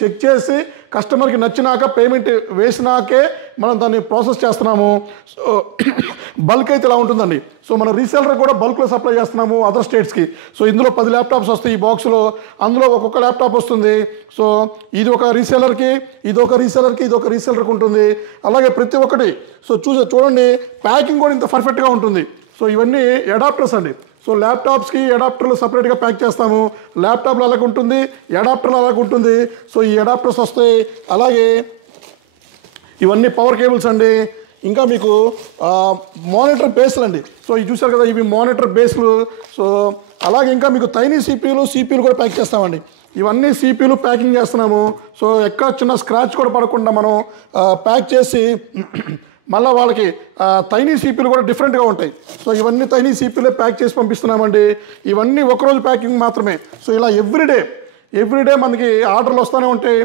Check చేసి కస్టమర్కి నచ్చినాక payment వేసినాకే మనం దాన్ని ప్రాసెస్ చేస్తున్నాము. సో బల్క్ అయితే ఇలా ఉంటుందండి. సో మన రీసేలర్ కూడా బల్క్లో సప్లై చేస్తున్నాము అదర్ స్టేట్స్కి. సో ఇందులో 10 ల్యాప్టాప్స్ వస్తాయి ఈ బాక్స్లో. అందులో ఒక్కొక్క ల్యాప్టాప్ వస్తుంది. సో ఇది ఒక రీసేలర్కి, ఇది ఒక రీసేలర్కి, ఇది ఒక రీసేలర్కి ఉంటుంది. అలాగే ప్రతి ఒక్కటి సో చూడండి ప్యాకింగ్ కూడా ఇంత పర్ఫెక్ట్గా ఉంటుంది. సో ఇవన్నీ అడాప్టర్స్ అండి. సో ల్యాప్టాప్స్కి అడాప్టర్లు సపరేట్గా ప్యాక్ చేస్తాము. ల్యాప్టాప్లు అలాగ ఉంటుంది, అడాప్టర్లు అలాగ ఉంటుంది. సో ఈ అడాప్టర్స్ వస్తాయి. అలాగే ఇవన్నీ పవర్ కేబుల్స్ అండి. ఇంకా మీకు మానిటర్ బేస్లు అండి. సో ఇవి చూసారు కదా, ఇవి మానిటర్ బేస్లు. సో అలాగే ఇంకా మీకు తైనీ సిపియూలు కూడా ప్యాక్ చేస్తామండి. ఇవన్నీ సిపియూలు ప్యాకింగ్ చేస్తున్నాము. సో ఎక్కడ చిన్న స్క్రాచ్ కూడా పడకుండా మనం ప్యాక్ చేసి మళ్ళీ వాళ్ళకి తైనీ సిపియూలు కూడా డిఫరెంట్గా ఉంటాయి. సో ఇవన్నీ తైనీ సిపియూలే ప్యాక్ చేసి పంపిస్తున్నామండి. ఇవన్నీ ఒకరోజు ప్యాకింగ్ మాత్రమే. సో ఇలా ఎవ్రీడే మనకి ఆర్డర్లు వస్తూనే ఉంటాయి.